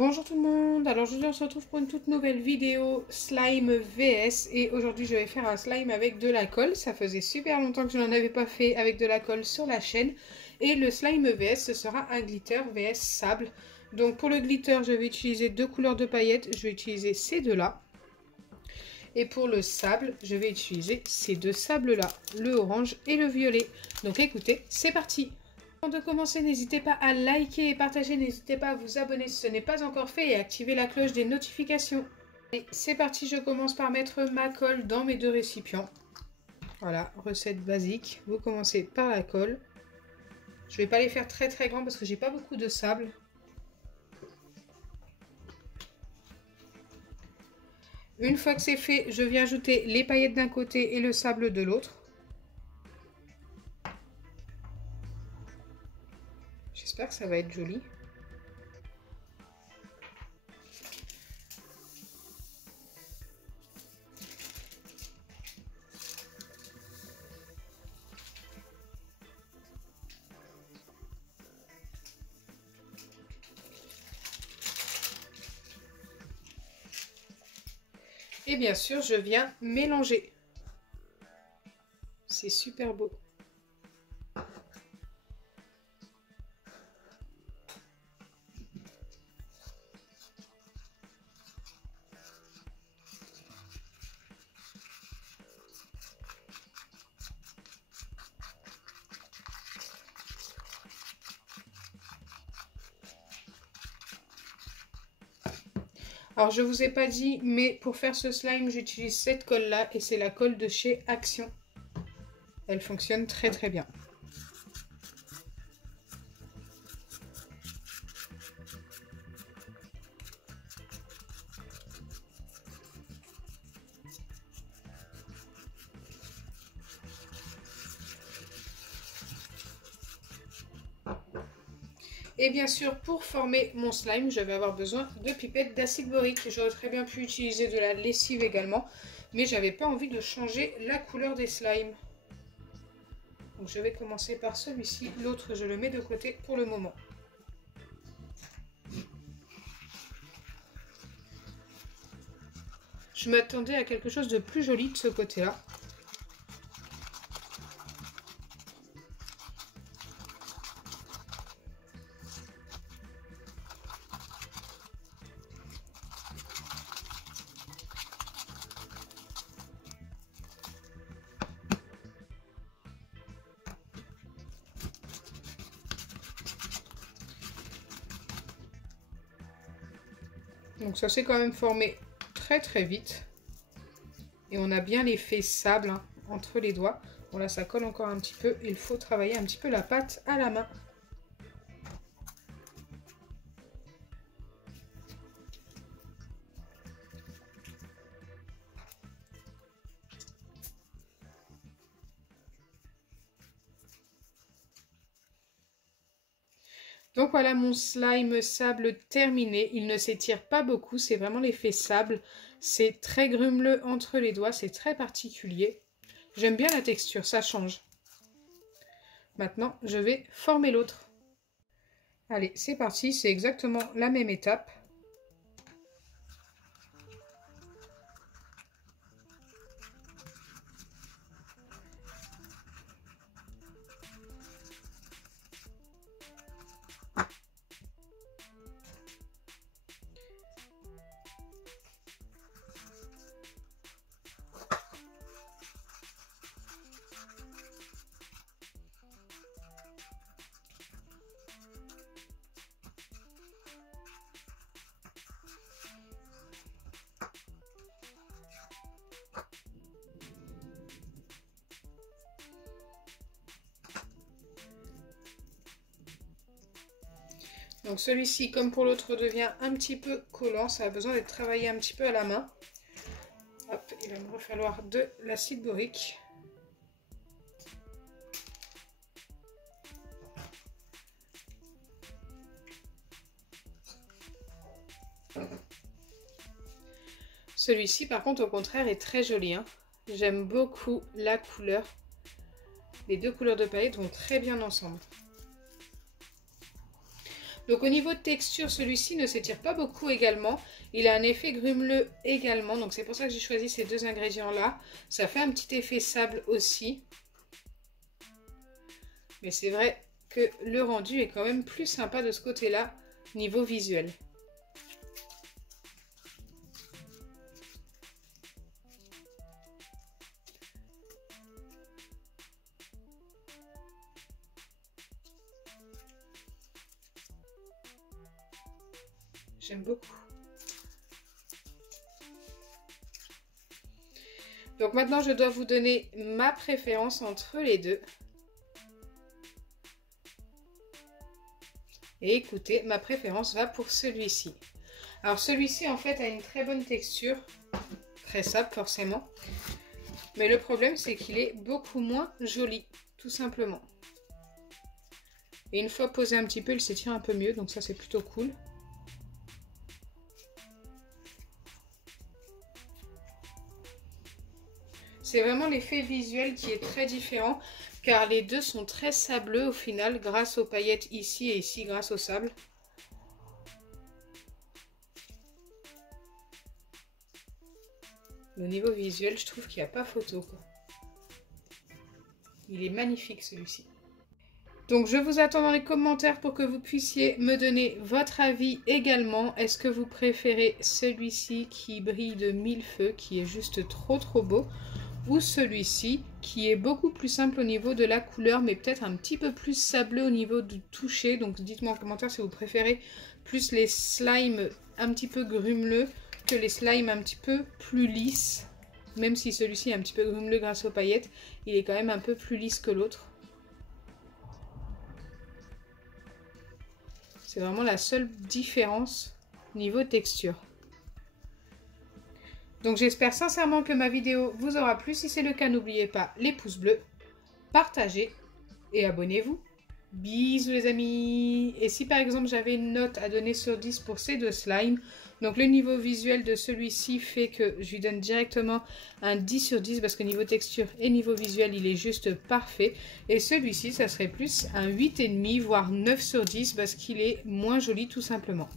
Bonjour tout le monde, alors aujourd'hui on se retrouve pour une toute nouvelle vidéo slime vs et aujourd'hui je vais faire un slime avec de la colle. Ça faisait super longtemps que je n'en avais pas fait avec de la colle sur la chaîne et le slime vs ce sera un glitter vs sable. Donc pour le glitter je vais utiliser deux couleurs de paillettes, je vais utiliser ces deux là et pour le sable je vais utiliser ces deux sables là, le orange et le violet. Donc écoutez, c'est parti! Avant de commencer, n'hésitez pas à liker et partager, n'hésitez pas à vous abonner si ce n'est pas encore fait et à activer la cloche des notifications. Et c'est parti, je commence par mettre ma colle dans mes deux récipients. Voilà, recette basique. Vous commencez par la colle. Je ne vais pas les faire très grands parce que j'ai pas beaucoup de sable. Une fois que c'est fait, je viens ajouter les paillettes d'un côté et le sable de l'autre. J'espère que ça va être joli. Et bien sûr, je viens mélanger. C'est super beau. Alors je vous ai pas dit, mais pour faire ce slime, j'utilise cette colle là et c'est la colle de chez Action. Elle fonctionne très bien. Et bien sûr, pour former mon slime, je vais avoir besoin de pipettes d'acide borique. J'aurais très bien pu utiliser de la lessive également, mais j'avais pas envie de changer la couleur des slimes. Donc je vais commencer par celui-ci, l'autre je le mets de côté pour le moment. Je m'attendais à quelque chose de plus joli de ce côté-là. Donc ça s'est quand même formé très vite. Et on a bien l'effet sable hein, entre les doigts. Bon là ça colle encore un petit peu. Il faut travailler un petit peu la pâte à la main. Donc voilà mon slime sable terminé. Il ne s'étire pas beaucoup, c'est vraiment l'effet sable. C'est très grumeleux entre les doigts, c'est très particulier. J'aime bien la texture, ça change. Maintenant, je vais former l'autre. Allez, c'est parti, c'est exactement la même étape. Donc celui-ci, comme pour l'autre, devient un petit peu collant. Ça a besoin d'être travaillé un petit peu à la main. Hop, il va me falloir de l'acide borique. Celui-ci, par contre, au contraire, est très joli. Hein. J'aime beaucoup la couleur. Les deux couleurs de paillettes vont très bien ensemble. Donc au niveau de texture, celui-ci ne s'étire pas beaucoup également. Il a un effet grumeleux également. Donc c'est pour ça que j'ai choisi ces deux ingrédients-là. Ça fait un petit effet sable aussi. Mais c'est vrai que le rendu est quand même plus sympa de ce côté-là, niveau visuel. J'aime beaucoup. Donc maintenant, je dois vous donner ma préférence entre les deux. Et écoutez, ma préférence va pour celui-ci. Alors celui-ci, en fait, a une très bonne texture. Très sable, forcément. Mais le problème, c'est qu'il est beaucoup moins joli, tout simplement. Et une fois posé un petit peu, il s'étire un peu mieux. Donc ça, c'est plutôt cool. C'est vraiment l'effet visuel qui est très différent, car les deux sont très sableux au final, grâce aux paillettes ici et ici grâce au sable. Au niveau visuel, je trouve qu'il n'y a pas photo, quoi. Il est magnifique celui-ci. Donc je vous attends dans les commentaires pour que vous puissiez me donner votre avis également. Est-ce que vous préférez celui-ci qui brille de mille feux, qui est juste trop beau, ou celui-ci qui est beaucoup plus simple au niveau de la couleur, mais peut-être un petit peu plus sableux au niveau du toucher. Donc dites-moi en commentaire si vous préférez plus les slimes un petit peu grumeleux que les slimes un petit peu plus lisses. Même si celui-ci est un petit peu grumeleux grâce aux paillettes, il est quand même un peu plus lisse que l'autre. C'est vraiment la seule différence niveau texture. Donc j'espère sincèrement que ma vidéo vous aura plu. Si c'est le cas, n'oubliez pas les pouces bleus, partagez et abonnez-vous. Bisous les amis. Et si par exemple j'avais une note à donner sur 10 pour ces deux slimes, donc le niveau visuel de celui-ci fait que je lui donne directement un 10 sur 10 parce que niveau texture et niveau visuel il est juste parfait. Et celui-ci ça serait plus un 8,5 voire 9 sur 10 parce qu'il est moins joli tout simplement.